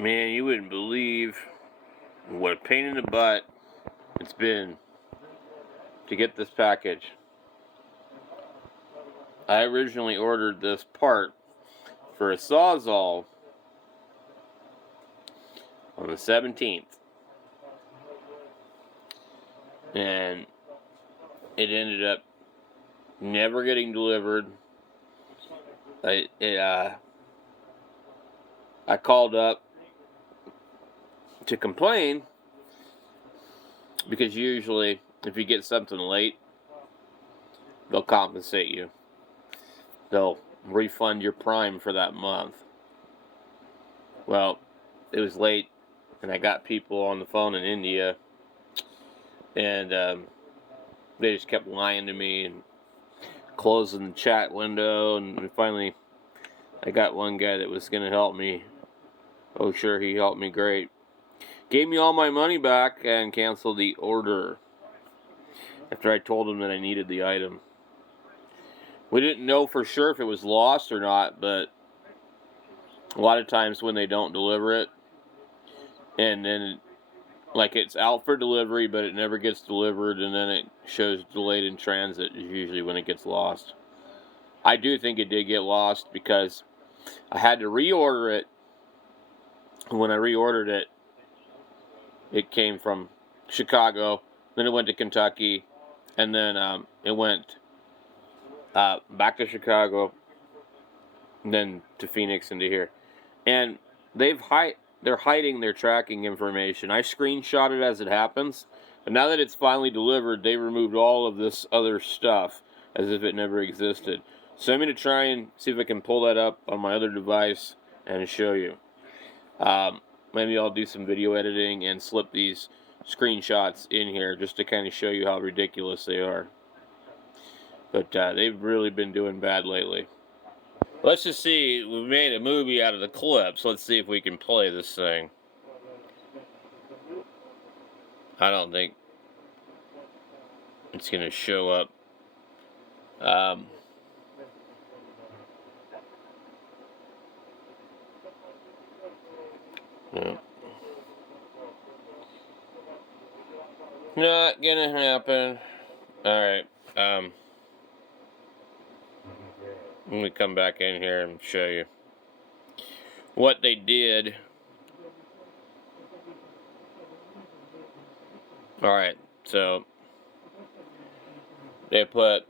Man, you wouldn't believe what a pain in the butt it's been to get this package. I originally ordered this part for a sawzall on the 17th, and it ended up never getting delivered. I called up to complain because usually if you get something late, they'll compensate you. They'll refund your Prime for that month. Well, it was late, and I got people on the phone in India, and they just kept lying to me and closing the chat window, and finally I got one guy that was going to help me. Oh, sure, he helped me great. Gave me all my money back and canceled the order after I told him that I needed the item. We didn't know for sure if it was lost or not, but a lot of times when they don't deliver it, and then like it's out for delivery, but it never gets delivered, and then it shows delayed in transit is usually when it gets lost. I do think it did get lost because I had to reorder it. When I reordered it, it came from Chicago, then it went to Kentucky, and then it went back to Chicago, and then to Phoenix and to here. And they're hiding their tracking information. I screenshot it as it happens, but now that it's finally delivered, they removed all of this other stuff as if it never existed. So I'm going to try and see if I can pull that up on my other device and show you. Maybe I'll do some video editing and slip these screenshots in here just to kind of show you how ridiculous they are. But they've really been doing bad lately. Let's just see. We made a movie out of the clips. Let's see if we can play this thing. I don't think it's going to show up. No. Not gonna happen. Alright, let me come back in here and show you what they did. Alright, so they put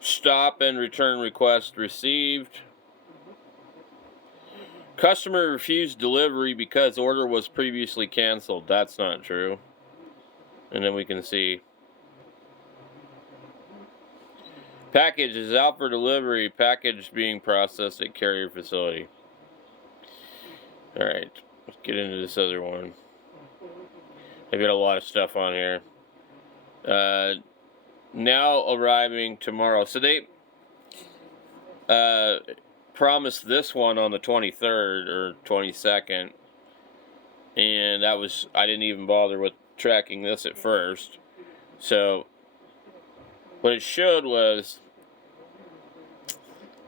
stop and return request received. Customer refused delivery because order was previously canceled. That's not true. And then we can see package is out for delivery. Package being processed at carrier facility. Alright, let's get into this other one. I've got a lot of stuff on here. Now arriving tomorrow. So they promised this one on the 23rd or 22nd, and that was, I didn't even bother with tracking this at first. So what it showed was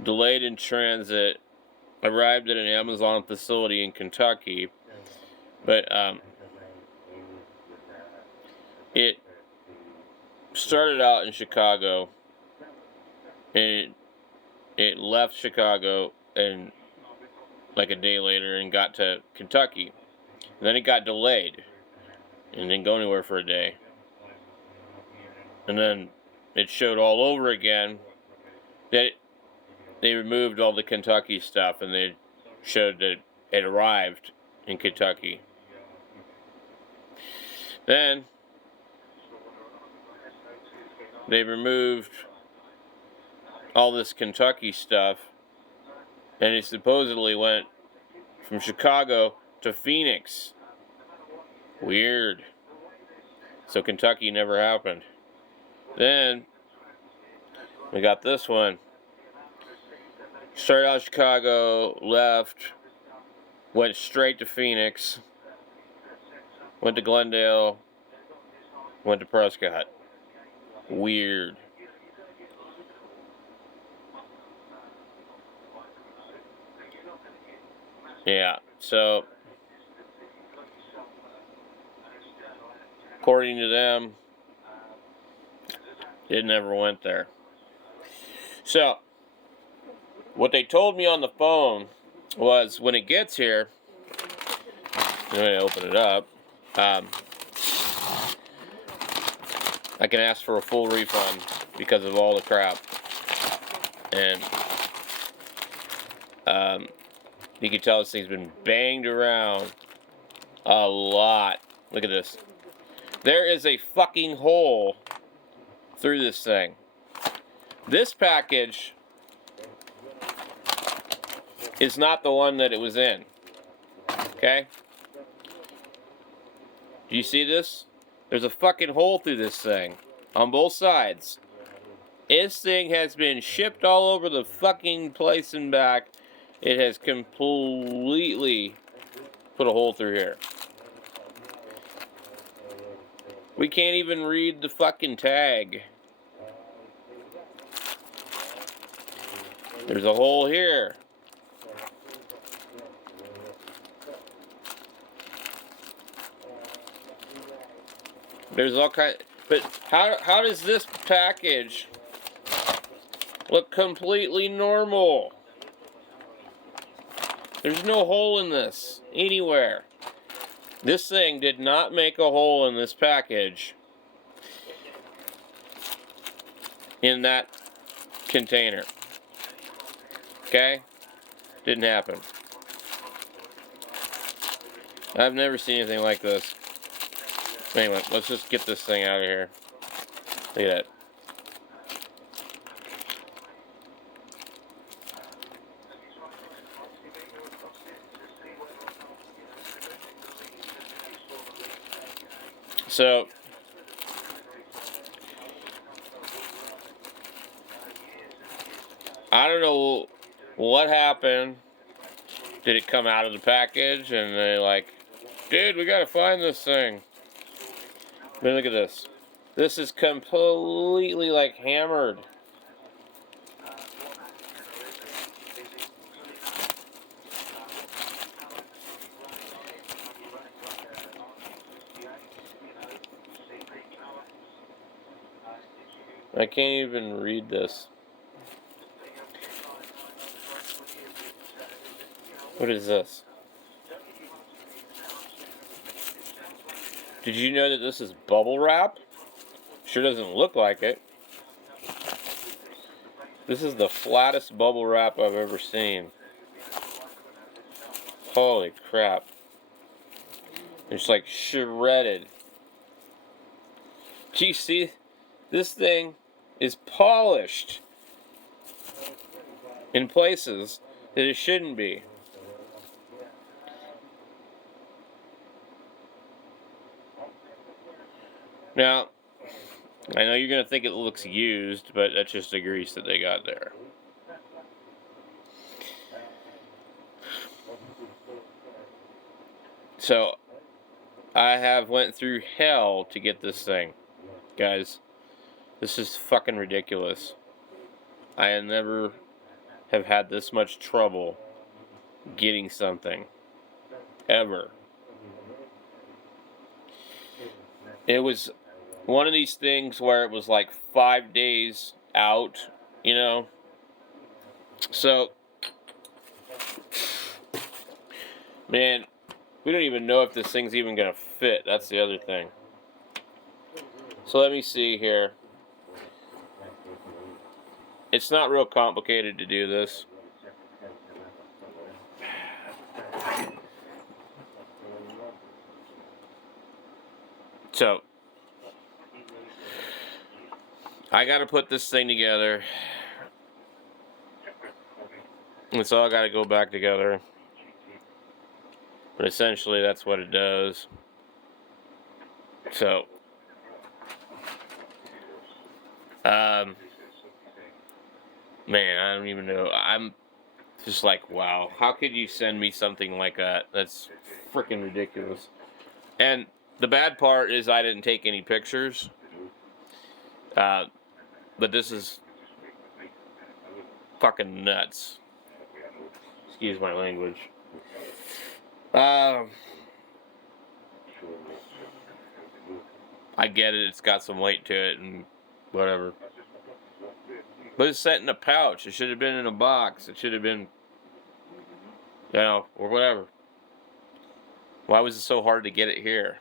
delayed in transit, arrived at an Amazon facility in Kentucky, but it started out in Chicago, and it left Chicago and like a day later and got to Kentucky. And then it got delayed and didn't go anywhere for a day. And then it showed all over again that they removed all the Kentucky stuff, and they showed that it arrived in Kentucky. Then they removed all this Kentucky stuff, and it supposedly went from Chicago to Phoenix. Weird. So Kentucky never happened. Then we got this one. Started out Chicago, left, went straight to Phoenix, went to Glendale, went to Prescott. Weird. Yeah, so according to them, it never went there. So what they told me on the phone was when it gets here, I'm going to open it up. I can ask for a full refund because of all the crap. And you can tell this thing's been banged around a lot. Look at this. There is a fucking hole through this thing. This package is not the one that it was in. Okay? Do you see this? There's a fucking hole through this thing on both sides. This thing has been shipped all over the fucking place and back. It has completely put a hole through here. We can't even read the fucking tag. There's a hole here. There's all kind. But how does this package look completely normal? There's no hole in this anywhere. This thing did not make a hole in this package in that container. Okay? Didn't happen. I've never seen anything like this. Anyway, let's just get this thing out of here. Look at that. So, I don't know what happened. Did it come out of the package and they like, dude, we gotta find this thing. I mean, look at this. This is completely like hammered. I can't even read this. What is this? Did you know that this is bubble wrap? Sure doesn't look like it. This is the flattest bubble wrap I've ever seen. Holy crap. It's like shredded. Do you see? This thing is polished in places that it shouldn't be. Now, I know you're going to think it looks used, but that's just the grease that they got there. So, I have went through hell to get this thing. Guys, this is fucking ridiculous. I never have had this much trouble getting something. Ever. It was one of these things where it was like 5 days out, you know? So, man, we don't even know if this thing's even gonna fit. That's the other thing. So let me see here. It's not real complicated to do this. So, I gotta put this thing together. It's all gotta go back together. But essentially, that's what it does. So, man, I don't even know. I'm just like, wow, how could you send me something like that? That's freaking ridiculous. And the bad part is I didn't take any pictures. But this is fucking nuts. Excuse my language. I get it. It's got some weight to it and whatever. But it's set in a pouch. It should have been in a box. It should have been, or whatever. Why was it so hard to get it here?